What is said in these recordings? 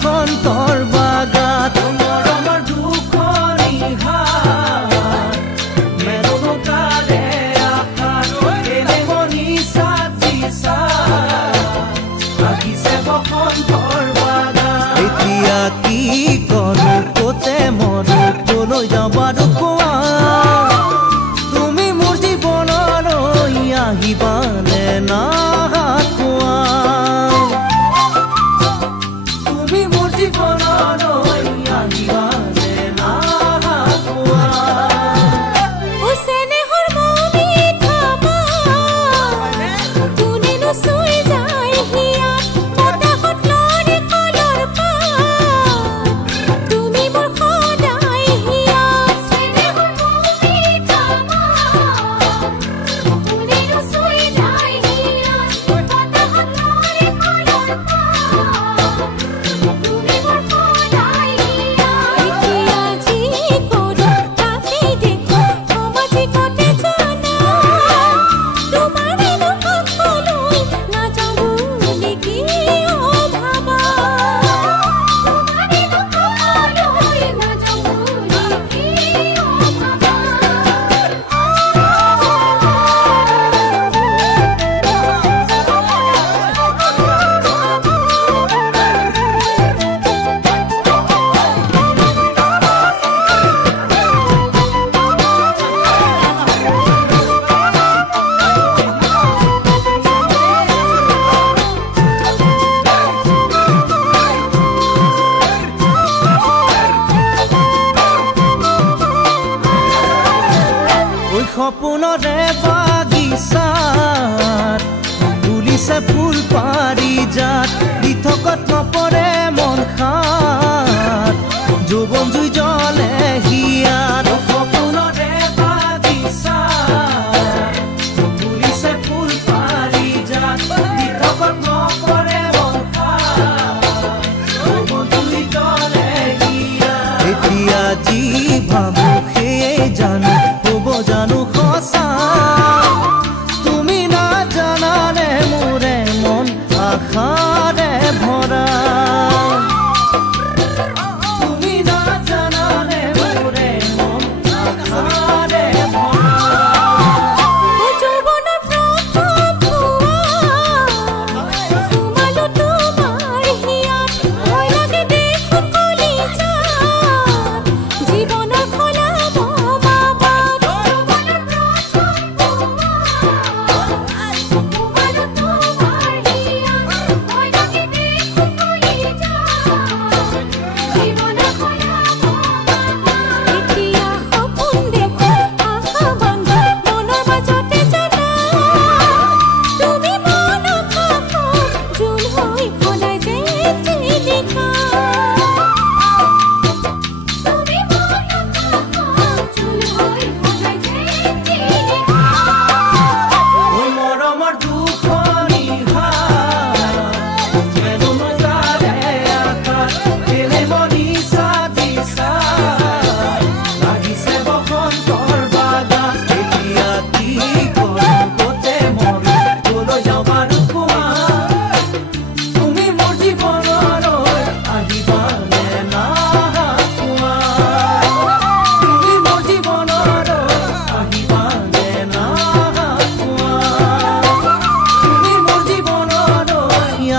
বসন্তৰ বাগাত মৰমৰ দুখনি হাত মেলনো কালে আশাত এনে মনি সাথী লাগিছে বসন্তৰ বাগাত এতিয়া কি কৰো কোতে মৰো কলৈ যাওঁ বাৰু কোৱা তুমি মোৰ জীৱনলৈ আহিবানে না কোৱা তুমি মোৰ জীৱনলৈ আহিবানে না কোৱা সপোনৰে বাগিচাত ফুলিছে ফুল পাৰিজাত দিঠকত নপৰে মন খাত যৌৱন জুই জ্বলে হিয়াত সপোনৰে বাগিচাত ফুলিছে ফুল পাৰিজাত দিঠকত নপৰে মন খাত যৌৱন জুই জ্বলে হিয়াত এতিয়া যি ভাবো সেয়ে জানো জানো সঁচা তুমি না জানানে মোৰে মন আশাৰে ভৰা তুমি না জানানে মোৰে মন আশাৰে ভৰা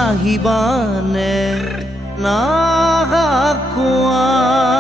আহিবানে না কোৱা